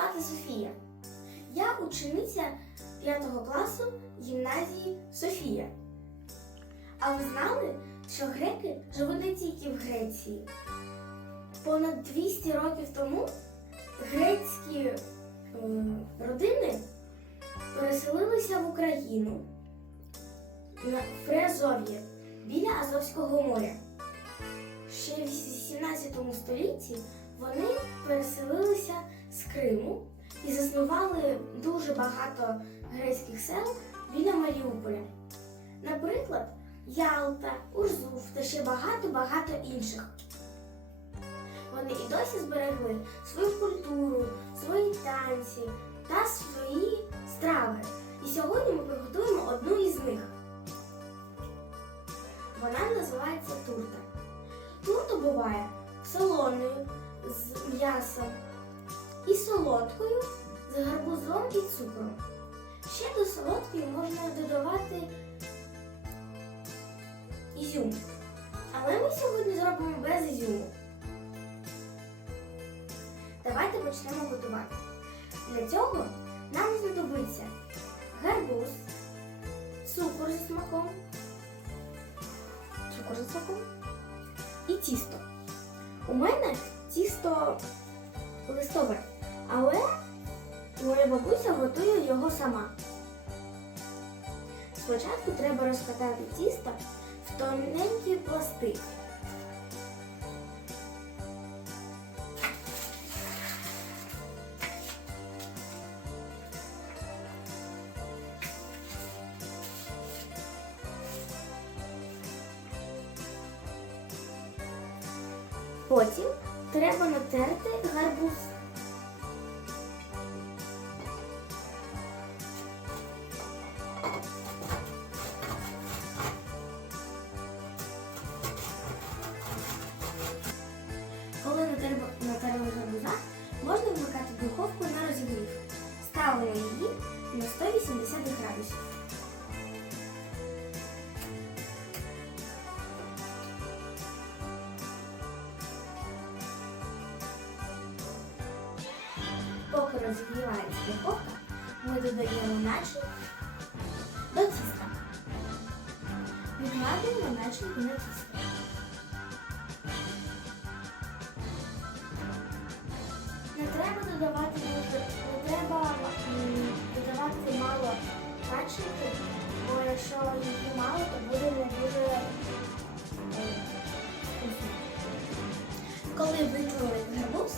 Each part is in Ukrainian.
звати Софія. Я учениця 5 класу гімназії Софія. А ви знали, що греки живуть не тільки в Греції? Понад 200 років тому грецькі е, родини переселилися в Україну на Приазов'я біля Азовського моря. Ще в 18 столітті вони переселилися з Криму і заснували дуже багато грецьких сел біля Маріуполя. Наприклад, Ялта, Урзуф та ще багато-багато інших. Вони і досі зберегли свою культуру, свої танці та свої страви. І сьогодні ми приготуємо одну із них. Вона називається турта. Турта буває солоною з м'ясом і солодкою з гарбузом і цукром. Ще до солодкої можна додавати ізюм. Але ми сьогодні зробимо без ізюму. Давайте почнемо готувати. Для цього нам знадобиться гарбуз, цукор зі смаком, цукор зі смаком і тісто. У мене тісто листове, але моя бабуся готує його сама. Спочатку треба розкатати тісто в тоненькі пласти. Потім треба натерти Ставимо її на 180 градусів. Поки розігрівається духовка, ми додаємо начинку до тіста. Відкладаємо начинку на тісто. Не треба додавати не треба додавати мало начинки, бо якщо її мало, то буде не дуже е, вкусно. Коли виклали гарбуз,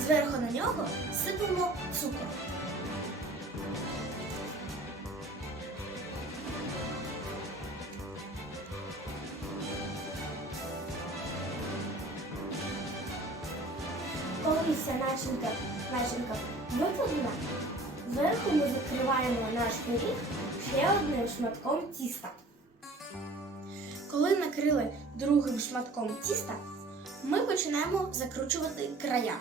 зверху на нього сипемо цукор. Коли вся начинка, начинка викладена, зверху ми закриваємо наш пиріг ще одним шматком тіста. Коли накрили другим шматком тіста, ми починаємо закручувати края.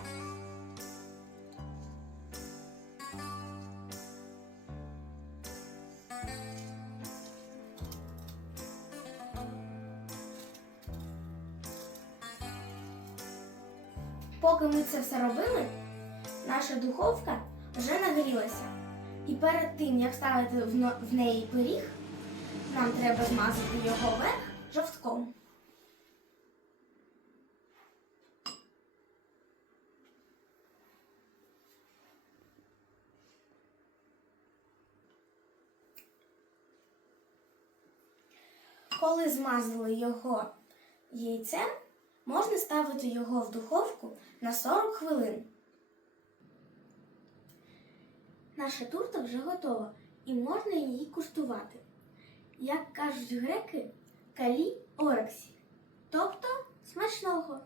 Поки ми це все робили, наша духовка вже нагрілася. І перед тим, як ставити в неї пиріг, нам треба змазати його верх жовтком. Коли змазали його яйцем, можна ставити його в духовку на 40 хвилин. Наша турта вже готова і можна її куштувати. Як кажуть греки, калі орексі, тобто смачного.